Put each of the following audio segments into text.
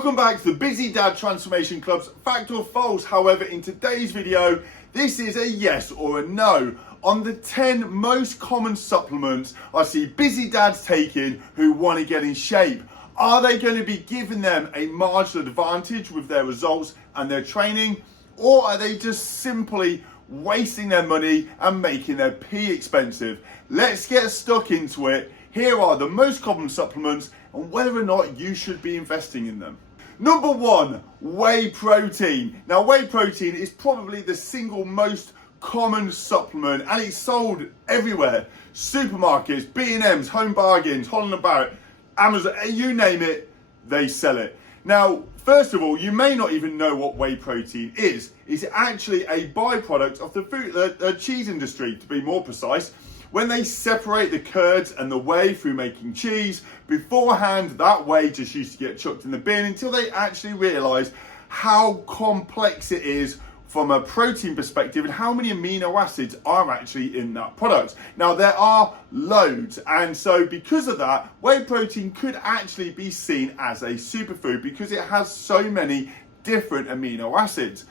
Welcome back to the Busy Dad Transformation Club's Fact or False. However, in today's video, this is a yes or a no on the 10 most common supplements I see busy dads taking who want to get in shape. Are they going to be giving them a marginal advantage with their results and their training, or are they just simply wasting their money and making their pee expensive? Let's get stuck into it. Here are the most common supplements and whether or not you should be investing in them. Number 1, whey protein. Now, whey protein is probably the single most common supplement and it's sold everywhere. Supermarkets, B&M's, Home Bargains, Holland & Barrett, Amazon, you name it, they sell it. Now, first of all, you may not even know what whey protein is. It's actually a byproduct of the cheese industry, to be more precise. When they separate the curds and the whey through making cheese, beforehand that whey just used to get chucked in the bin until they actually realised how complex it is from a protein perspective and how many amino acids are actually in that product. Now, there are loads, and so because of that, whey protein could actually be seen as a superfood because it has so many different amino acids.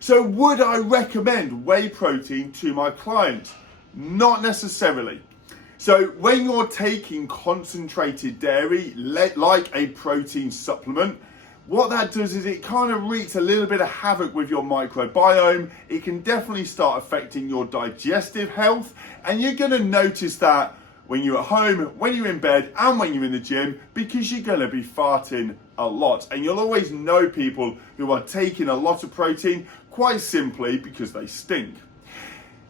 So would I recommend whey protein to my clients? Not necessarily. So when you're taking concentrated dairy, like a protein supplement, what that does is it kind of wreaks a little bit of havoc with your microbiome. It can definitely start affecting your digestive health, and you're going to notice that when you're at home, when you're in bed, and when you're in the gym, because you're going to be farting a lot. And you'll always know people who are taking a lot of protein quite simply because they stink.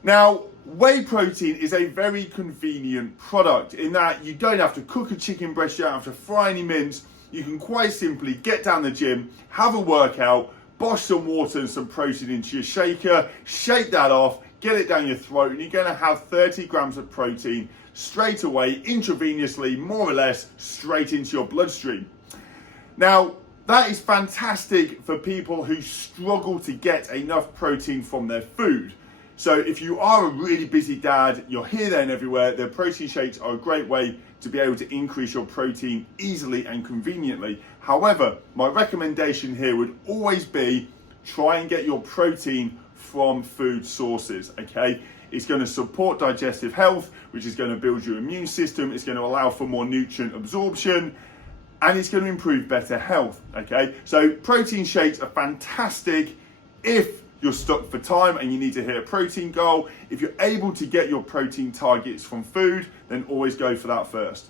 Now, whey protein is a very convenient product in that you don't have to cook a chicken breast, you don't have to fry any mince. You can quite simply get down the gym, have a workout, bosh some water and some protein into your shaker, shake that off, get it down your throat, and you're going to have 30 grams of protein straight away, intravenously, more or less, straight into your bloodstream. Now, that is fantastic for people who struggle to get enough protein from their food. So if you are a really busy dad, you're here, there and everywhere, the protein shakes are a great way to be able to increase your protein easily and conveniently. However, my recommendation here would always be try and get your protein from food sources, okay? It's going to support digestive health, which is going to build your immune system. It's going to allow for more nutrient absorption, and it's going to improve better health, okay? So protein shakes are fantastic if you're stuck for time and you need to hit a protein goal. If you're able to get your protein targets from food, then always go for that first.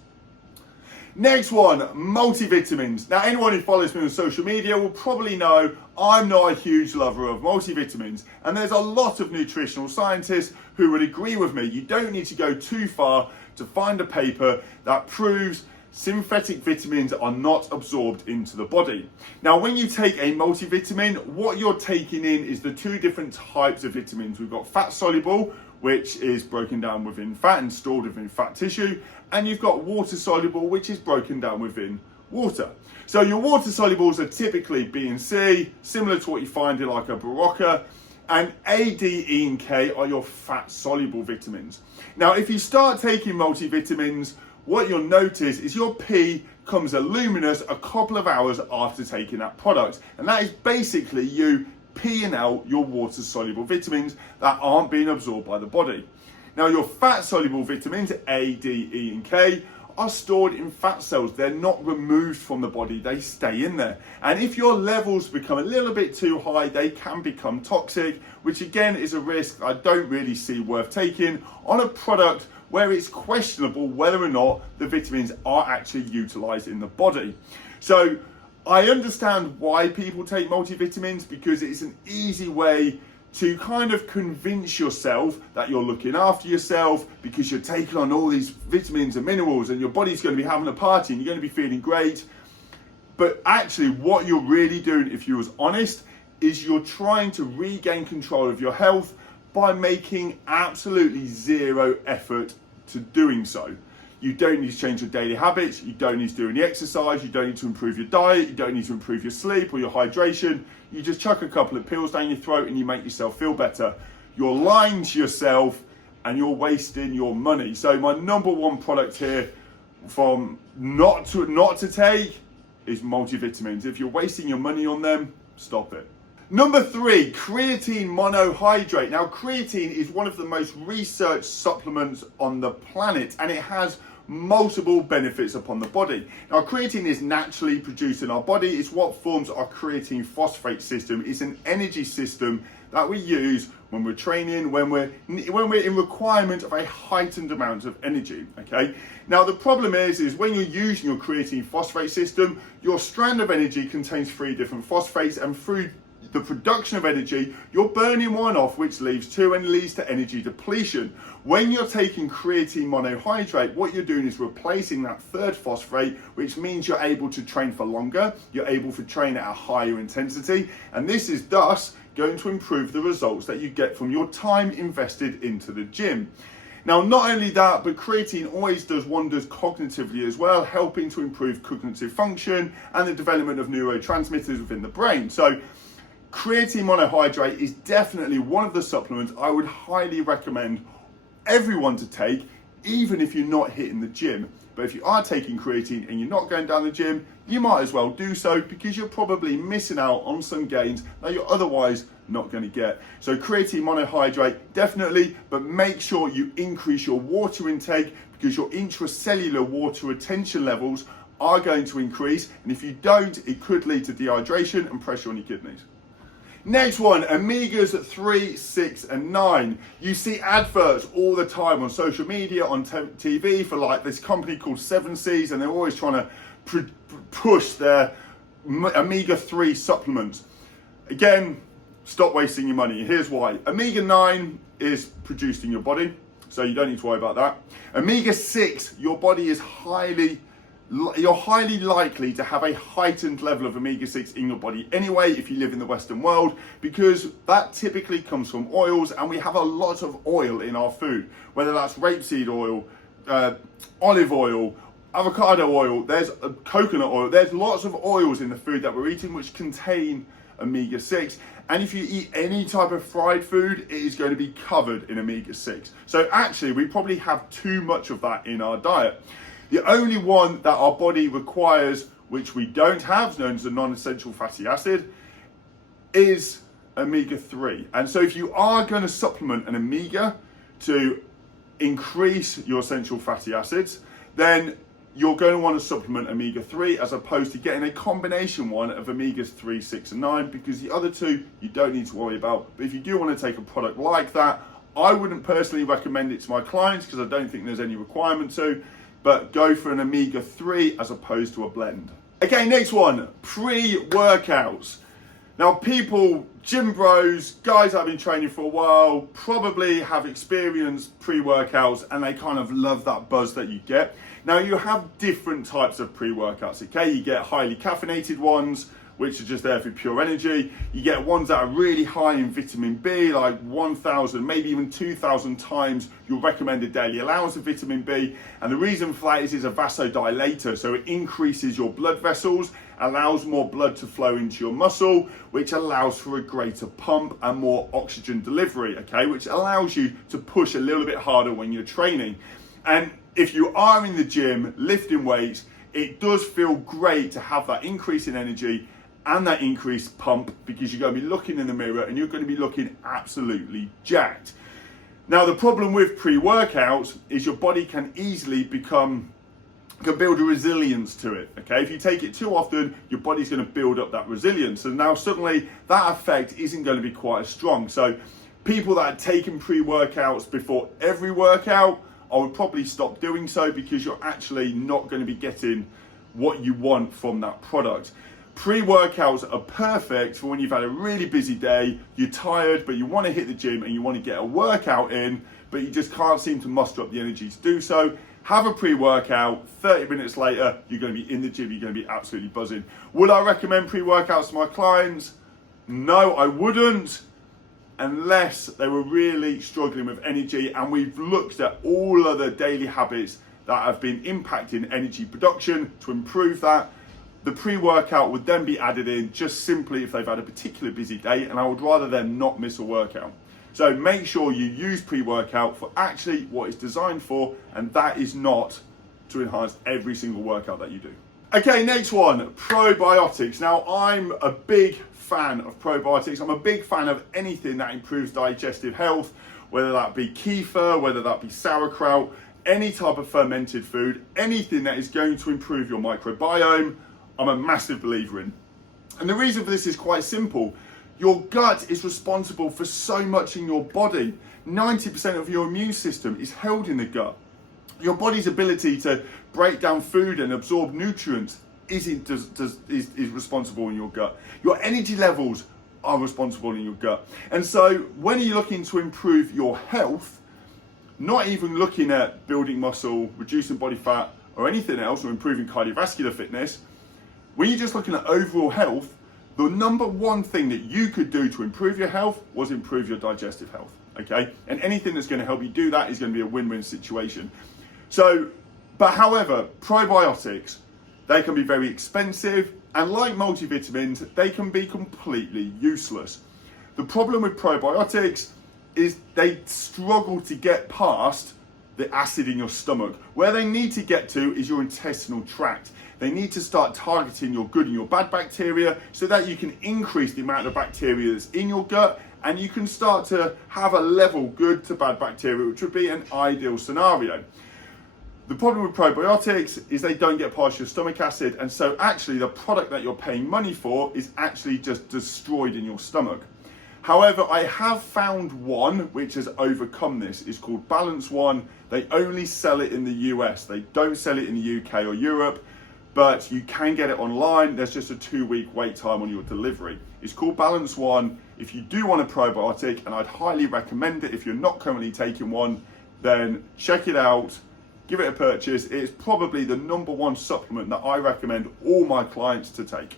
Next one, multivitamins. Now, anyone who follows me on social media will probably know I'm not a huge lover of multivitamins, and there's a lot of nutritional scientists who would agree with me. You don't need to go too far to find a paper that proves synthetic vitamins are not absorbed into the body. Now, when you take a multivitamin, what you're taking in is the two different types of vitamins. We've got fat soluble, which is broken down within fat and stored within fat tissue, and you've got water soluble, which is broken down within water. So your water solubles are typically B and C, similar to what you find in like a Barocca, and A, D, E, and K are your fat soluble vitamins. Now, if you start taking multivitamins, what you'll notice is your pee comes luminous a couple of hours after taking that product. And that is basically you peeing out your water soluble vitamins that aren't being absorbed by the body. Now, your fat soluble vitamins, A, D, E, and K, are stored in fat cells. They're not removed from the body, they stay in there. And if your levels become a little bit too high, they can become toxic, which again is a risk I don't really see worth taking on a product where it's questionable whether or not the vitamins are actually utilized in the body. So I understand why people take multivitamins, because it's an easy way to kind of convince yourself that you're looking after yourself because you're taking on all these vitamins and minerals and your body's going to be having a party and you're going to be feeling great. But actually what you're really doing, if you was honest, is you're trying to regain control of your health by making absolutely zero effort to doing so. You don't need to change your daily habits, you don't need to do any exercise, you don't need to improve your diet, you don't need to improve your sleep or your hydration. You just chuck a couple of pills down your throat and you make yourself feel better. You're lying to yourself and you're wasting your money. So my number one product here from not to take is multivitamins. If you're wasting your money on them, stop it. Number 3, creatine monohydrate. Now, creatine is one of the most researched supplements on the planet, and it has multiple benefits upon the body. Now, creatine is naturally produced in our body. It's what forms our creatine phosphate system. It's an energy system that we use when we're training, when we're in requirement of a heightened amount of energy, okay? Now, the problem is when you're using your creatine phosphate system, your strand of energy contains 3 different phosphates, and through the production of energy, you're burning one off, which leaves 2 and leads to energy depletion. When you're taking creatine monohydrate, what you're doing is replacing that 3rd phosphate, which means you're able to train for longer, you're able to train at a higher intensity, and this is thus going to improve the results that you get from your time invested into the gym. Now, not only that, but creatine always does wonders cognitively as well, helping to improve cognitive function and the development of neurotransmitters within the brain. So creatine monohydrate is definitely one of the supplements I would highly recommend everyone to take, even if you're not hitting the gym. But if you are taking creatine and you're not going down the gym, you might as well do so, because you're probably missing out on some gains that you're otherwise not going to get. So creatine monohydrate, definitely, but make sure you increase your water intake, because your intracellular water retention levels are going to increase. And if you don't, it could lead to dehydration and pressure on your kidneys. Next one, omegas 3, 6, and 9. You see adverts all the time on social media, on TV for like this company called 7Cs, and they're always trying to push their omega 3 supplements. Again, stop wasting your money. Here's why. Omega 9 is produced in your body, so you don't need to worry about that. Omega 6, your body is you're highly likely to have a heightened level of omega-6 in your body anyway if you live in the Western world, because that typically comes from oils, and we have a lot of oil in our food, whether that's rapeseed oil, olive oil, avocado oil, there's coconut oil, there's lots of oils in the food that we're eating which contain omega-6. And if you eat any type of fried food, it is going to be covered in omega-6. So actually, we probably have too much of that in our diet. The only one that our body requires, which we don't have, known as a non-essential fatty acid, is omega-3. And so if you are going to supplement an omega to increase your essential fatty acids, then you're going to want to supplement omega-3 as opposed to getting a combination one of omegas 3, 6, and 9, because the other 2 you don't need to worry about. But if you do want to take a product like that, I wouldn't personally recommend it to my clients, because I don't think there's any requirement to. But go for an omega-3 as opposed to a blend. Okay, next one, pre-workouts. Now, people, gym bros, guys that have been training for a while, probably have experienced pre-workouts, and they kind of love that buzz that you get. Now, you have different types of pre-workouts, okay? You get highly caffeinated ones, which are just there for pure energy. You get ones that are really high in vitamin B, like 1,000, maybe even 2,000 times your recommended daily allowance of vitamin B. And the reason for that is it's a vasodilator, so it increases your blood vessels, allows more blood to flow into your muscle, which allows for a greater pump and more oxygen delivery, okay? Which allows you to push a little bit harder when you're training. And if you are in the gym lifting weights, it does feel great to have that increase in energy and that increased pump, because you're going to be looking in the mirror and you're going to be looking absolutely jacked. Now, the problem with pre-workouts is your body can easily build a resilience to it, okay? If you take it too often, your body's going to build up that resilience, and now suddenly that effect isn't going to be quite as strong. So people that are taking pre-workouts before every workout, I would probably stop doing so, because you're actually not going to be getting what you want from that product. Pre-workouts are perfect for when you've had a really busy day, you're tired, but you want to hit the gym and you want to get a workout in, but you just can't seem to muster up the energy to do so. Have a pre-workout, 30 minutes later, you're going to be in the gym, you're going to be absolutely buzzing. Would I recommend pre-workouts to my clients? No, I wouldn't, unless they were really struggling with energy, and we've looked at all other daily habits that have been impacting energy production to improve that. The pre-workout would then be added in just simply if they've had a particular busy day, and I would rather them not miss a workout. So make sure you use pre-workout for actually what it's designed for, and that is not to enhance every single workout that you do. Okay, next one, probiotics. Now, I'm a big fan of probiotics. I'm a big fan of anything that improves digestive health, whether that be kefir, whether that be sauerkraut, any type of fermented food, anything that is going to improve your microbiome, I'm a massive believer in. And the reason for this is quite simple. Your gut is responsible for so much in your body. 90% of your immune system is held in the gut. Your body's ability to break down food and absorb nutrients is responsible in your gut. Your energy levels are responsible in your gut. And so when you're looking to improve your health, not even looking at building muscle, reducing body fat, or anything else, or improving cardiovascular fitness, when you're just looking at overall health, the number one thing that you could do to improve your health was improve your digestive health, okay? And anything that's going to help you do that is going to be a win-win situation. So, but however, probiotics, they can be very expensive, and like multivitamins, they can be completely useless. The problem with probiotics is they struggle to get past the acid in your stomach. Where they need to get to is your intestinal tract. They need to start targeting your good and your bad bacteria so that you can increase the amount of bacteria that's in your gut, and you can start to have a level good to bad bacteria, which would be an ideal scenario. The problem with probiotics is they don't get past your stomach acid, and so actually the product that you're paying money for is actually just destroyed in your stomach. However, I have found one which has overcome this. It's called Balance One. They only sell it in the US. They don't sell it in the UK or Europe, but you can get it online. There's just a 2-week wait time on your delivery. It's called Balance One. If you do want a probiotic, and I'd highly recommend it if you're not currently taking one, then check it out. Give it a purchase. It's probably the #1 supplement that I recommend all my clients to take.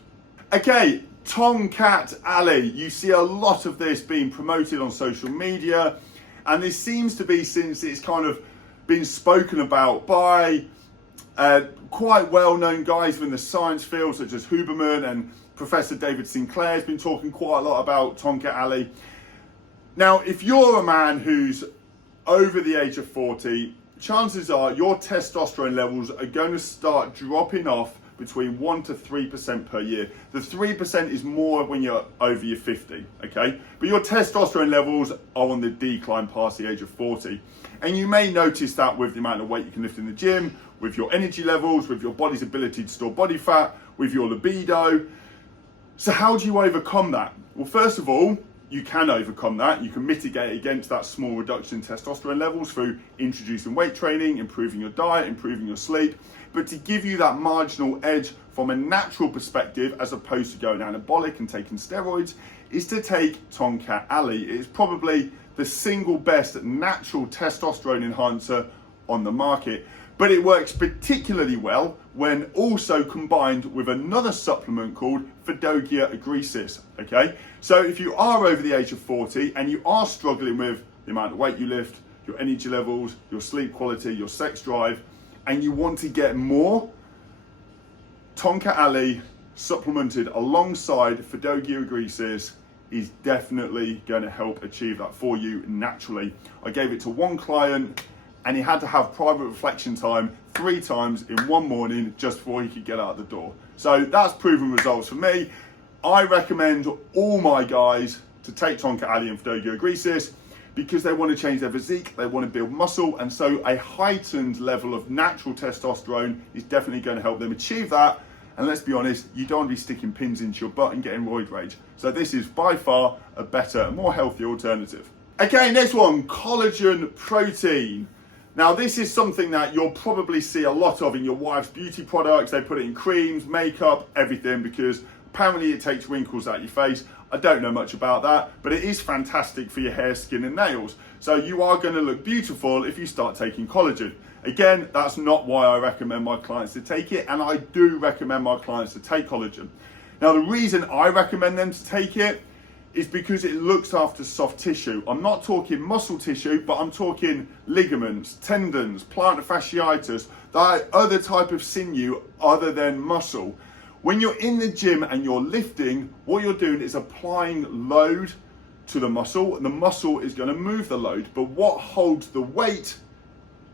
Okay, Tongkat Ali. You see a lot of this being promoted on social media, and this seems to be, since it's kind of been spoken about by quite well-known guys in the science field, such as Huberman, and Professor David Sinclair has been talking quite a lot about Tongkat Ali. Now, if you're a man who's over the age of 40, chances are your testosterone levels are going to start dropping off between 1 to 3% per year. The 3% is more when you're over your 50, okay? But your testosterone levels are on the decline past the age of 40. And you may notice that with the amount of weight you can lift in the gym, with your energy levels, with your body's ability to store body fat, with your libido. So how do you overcome that? Well, first of all, you can overcome that. You can mitigate against that small reduction in testosterone levels through introducing weight training, improving your diet, improving your sleep. But to give you that marginal edge from a natural perspective, as opposed to going anabolic and taking steroids, is to take Tongkat Ali. It is probably the single best natural testosterone enhancer on the market. But it works particularly well when also combined with another supplement called Probiotics agresis, okay? So if you are over the age of 40 and you are struggling with the amount of weight you lift, your energy levels, your sleep quality, your sex drive, and you want to get more, Tongkat Ali supplemented alongside Probiotics agresis is definitely going to help achieve that for you naturally. I gave it to one client, and he had to have private reflection time 3 times in one morning just before he could get out the door. So that's proven results for me. I recommend all my guys to take Tongkat Ali and Probiotics agresis because they want to change their physique, they want to build muscle, and so a heightened level of natural testosterone is definitely going to help them achieve that. And let's be honest, you don't want to be sticking pins into your butt and getting roid rage. So this is by far a better and more healthy alternative. Okay, next one, collagen protein. Now, this is something that you'll probably see a lot of in your wife's beauty products. They put it in creams, makeup, everything, because apparently it takes wrinkles out your face. I don't know much about that, but it is fantastic for your hair, skin, and nails. So you are going to look beautiful if you start taking collagen. Again, that's not why I recommend my clients to take it, and I do recommend my clients to take collagen. Now, the reason I recommend them to take it is because it looks after soft tissue. I'm not talking muscle tissue, but I'm talking ligaments, tendons, plantar fasciitis, that other type of sinew other than muscle. When you're in the gym and you're lifting, what you're doing is applying load to the muscle, and the muscle is going to move the load. But what holds the weight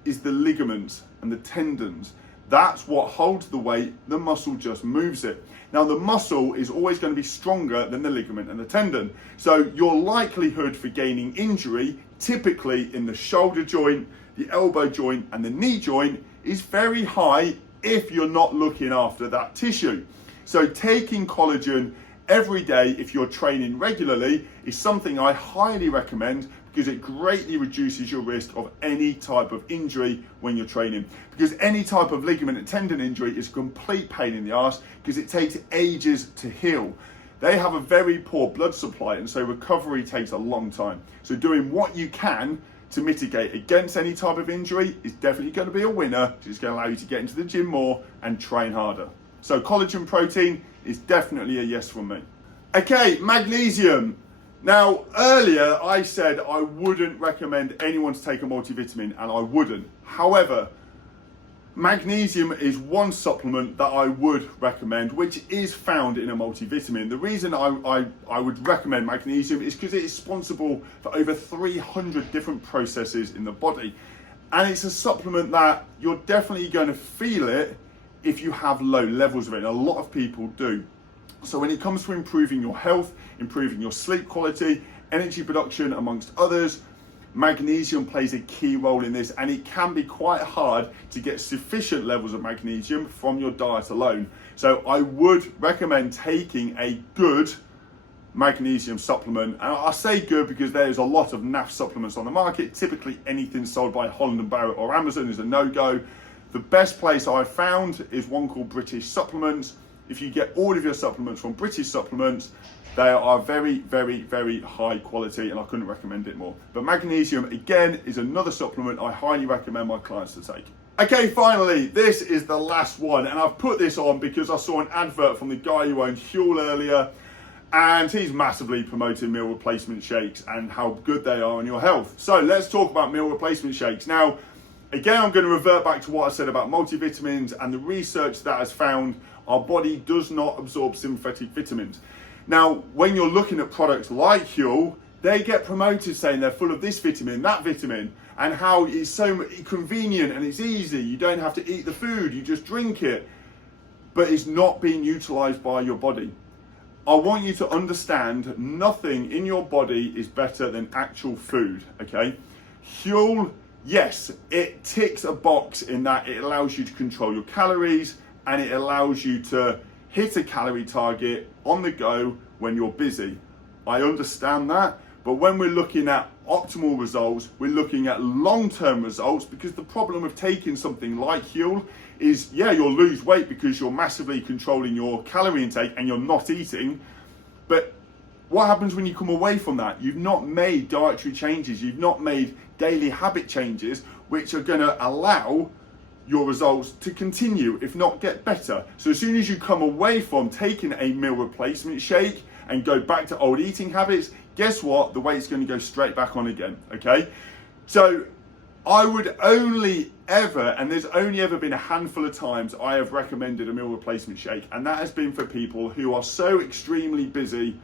is the ligaments and the tendons. That's what holds the weight. The muscle just moves it. Now, the muscle is always going to be stronger than the ligament and the tendon. So your likelihood for gaining injury, typically in the shoulder joint, the elbow joint, and the knee joint, is very high if you're not looking after that tissue. So taking collagen every day, if you're training regularly, is something I highly recommend, because it greatly reduces your risk of any type of injury when you're training. Because any type of ligament and tendon injury is a complete pain in the arse, because it takes ages to heal. They have a very poor blood supply, and so recovery takes a long time. So doing what you can to mitigate against any type of injury is definitely going to be a winner. It's going to allow you to get into the gym more and train harder. So collagen protein is definitely a yes from me. Okay, magnesium. Now, earlier I said I wouldn't recommend anyone to take a multivitamin, and I wouldn't. However, magnesium is one supplement that I would recommend, which is found in a multivitamin. The reason I would recommend magnesium is because it is responsible for over 300 different processes in the body. And it's a supplement that you're definitely going to feel it if you have low levels of it. And a lot of people do. So when it comes to improving your health, improving your sleep quality, energy production, amongst others, magnesium plays a key role in this, and it can be quite hard to get sufficient levels of magnesium from your diet alone. So I would recommend taking a good magnesium supplement. And I say good because there's a lot of NAF supplements on the market. Typically anything sold by Holland & Barrett or Amazon is a no-go. The best place I've found is one called British Supplements. If you get all of your supplements from British Supplements, they are very, very, very high quality, and I couldn't recommend it more. But magnesium, again, is another supplement I highly recommend my clients to take. Okay, finally, this is the last one, and I've put this on because I saw an advert from the guy who owned Huel earlier, and he's massively promoting meal replacement shakes and how good they are on your health. So let's talk about meal replacement shakes. Now, again, I'm going to revert back to what I said about multivitamins and the research that has found our body does not absorb synthetic vitamins. Now, when you're looking at products like Huel, they get promoted saying they're full of this vitamin, that vitamin, and how it's so convenient and it's easy. You don't have to eat the food, you just drink it. But it's not being utilized by your body. I want you to understand nothing in your body is better than actual food, okay? Huel, yes, it ticks a box in that it allows you to control your calories, and it allows you to hit a calorie target on the go when you're busy. I understand that, but when we're looking at optimal results, we're looking at long-term results, because the problem with taking something like Huel is, yeah, you'll lose weight because you're massively controlling your calorie intake and you're not eating, but what happens when you come away from that? You've not made dietary changes, you've not made daily habit changes, which are gonna allow your results to continue, if not get better. So as soon as you come away from taking a meal replacement shake and go back to old eating habits, guess what? The weight's going to go straight back on again, okay? So I would only ever, and there's only ever been a handful of times I have recommended a meal replacement shake, and that has been for people who are so extremely busy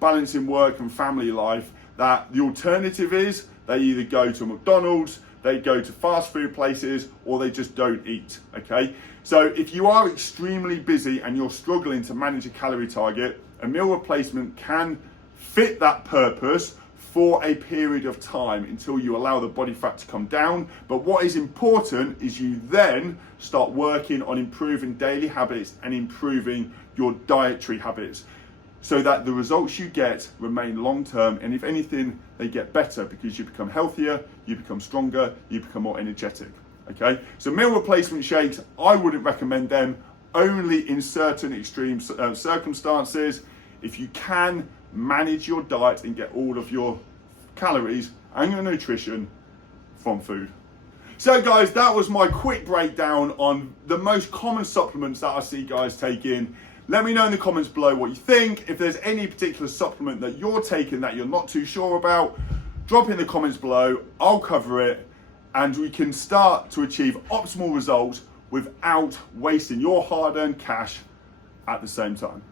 balancing work and family life that the alternative is they either go to McDonald's, they go to fast food places, or they just don't eat, okay? So if you are extremely busy and you're struggling to manage a calorie target, a meal replacement can fit that purpose for a period of time until you allow the body fat to come down. But what is important is you then start working on improving daily habits and improving your dietary habits, so that the results you get remain long-term, and if anything, they get better because you become healthier, you become stronger, you become more energetic, okay? So meal replacement shakes, I wouldn't recommend them, only in certain extreme circumstances. If you can manage your diet and get all of your calories and your nutrition from food. So guys, that was my quick breakdown on the most common supplements that I see guys taking. Let me know in the comments below what you think. If there's any particular supplement that you're taking that you're not too sure about, drop in the comments below. I'll cover it, and we can start to achieve optimal results without wasting your hard-earned cash at the same time.